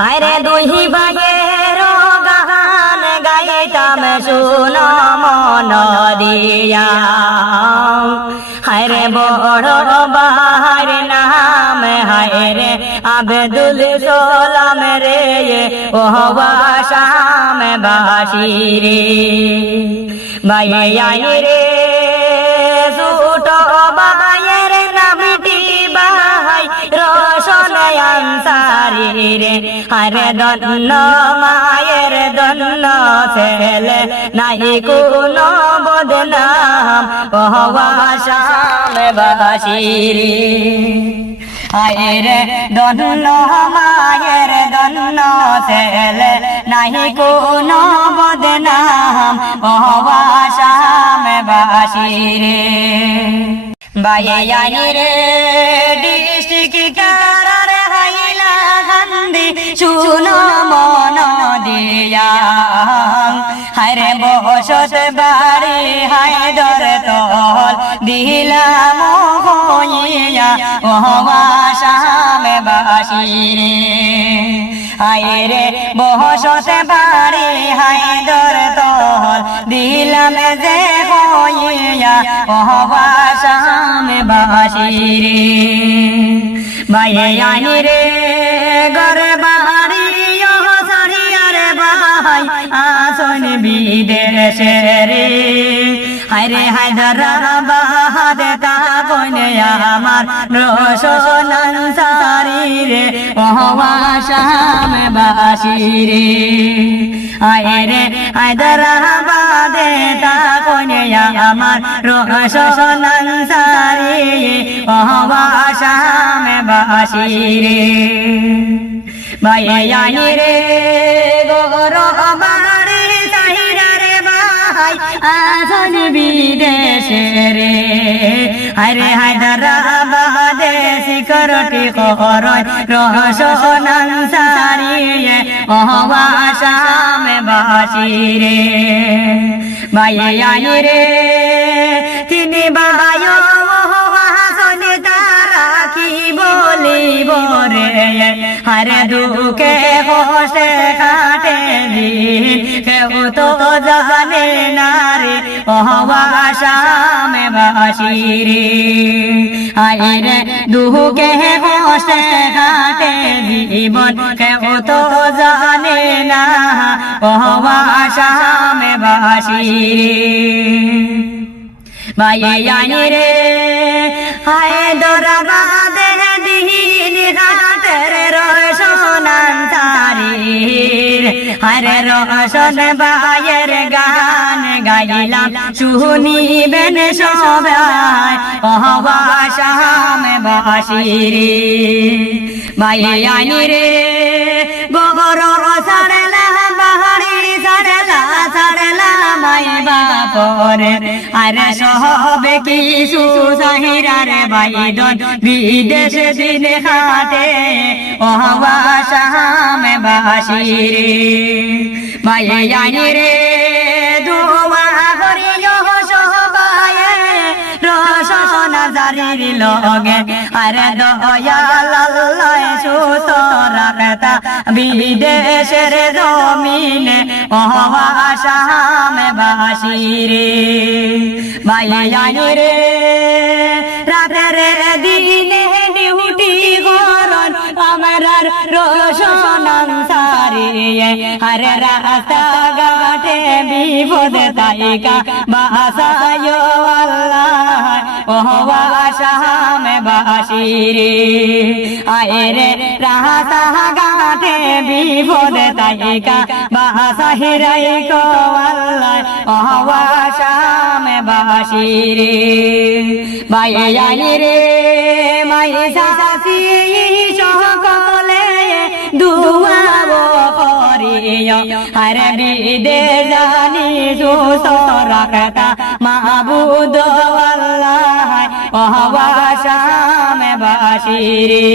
হায়রে দুই ভাইয়ের গান গাইতাম শুনো মন দিয়া। হায়রে বড় বাহার নাম হায়রে আব্দুল সালাম রে ও আসাম বাসী রে। ভাইয়াই রে ছোট ভাইয়ের নামটি ভাই রোশন আনসারী রে। আরে ধন্য মায়ের ধন্য ছেলে নাই কোনো বদনাম ও আসাম বাসী রে। আরে ধন্য মায়ের ধন্য ছেলে নাই কোনো বদনাম ও আসাম বাসী রে। ভাইয়াই রে ডিস্ট্রিক্ট কারার হাইলাকান্দি শুনো মন দিয়া। হায়রে বসত বাড়ি হায়দর তল দিলাম হইয়া ও আসাম বাসী রে। হায়রে বসত বাড়ি হায়দর তল দিলাম যে হইয়া ও আসাম বাসী রে। ভাইয়াই রে ঘর বাড়ি সারিয়ার ভাই আসন বিদেশে রে। হায়রে হায়দরাবাদ তাকনে আমার রোশন আনসারী রে ও আসাম বাসী রে। হায়রে হায়দরাবাদে তাকনে আমার রোশন আনসারী ও আসাম বাসী রে। ভাইয়াই রে গোর বাড়ি সাহিরার ভাই আসন বিদেশে রে। আরে হায়দরাবাদে সিকিউরিটি করয় রোশন আনসারী ও আসাম বাসী রে। ভাইয়াই রে তিনি ভাই বলিব রে। হারে দুঃখে কষ্টে কাটে দিন কেউ তো জানে না রে ও আসাম বাসী রে। হায়রে দুঃখে কষ্টে কাটে জীবন কেউ তো জানে না ও আসাম বাসী রে। ভাইয়াই রে হায়দরাবাদে দিন রাতের রোশন আনসারী রে। আরে রোশন ভাইয়ের গান গাইলাম শুনিবেন সবাই ও আসাম বাসী রে। ভাইয়াই রে গোবর সারলা বাহারি সারলা সারলা মাই বাপরে। আরে সবে কিছু সাহিরার বাইদন বিদেশে দিন খাটে ও আসাম বাসী রে। ভাইয়াই রে দোয়া করিও সবায়ে রোশন আনসারীর লগে। আরে দয়াল আল্লাহ সুস্থ রাখতা বিদেশের জমিনে ও আসাম বাসী রে। ভাইয়াই রে রাতের দিনে ডিউটি করন আমার রোশন আনসারী রে। আরে রাস্তা ঘাটে বিপদ তাইকা বাসায় আল্লাহ ও আসাম বাসী রে। আয়রে রাস্তা ঘাটে বিপদ তাইকা বাসায় রাইকো আল্লাহ ও আসাম বাসী রে। ভাইয়াই রে মাই সাসি সকলে দুয়া করিও। আরে বিদেশ জানি সুস্থ রাখতা মাহবুদ আল্লাহ ও আসাম বাসী রে।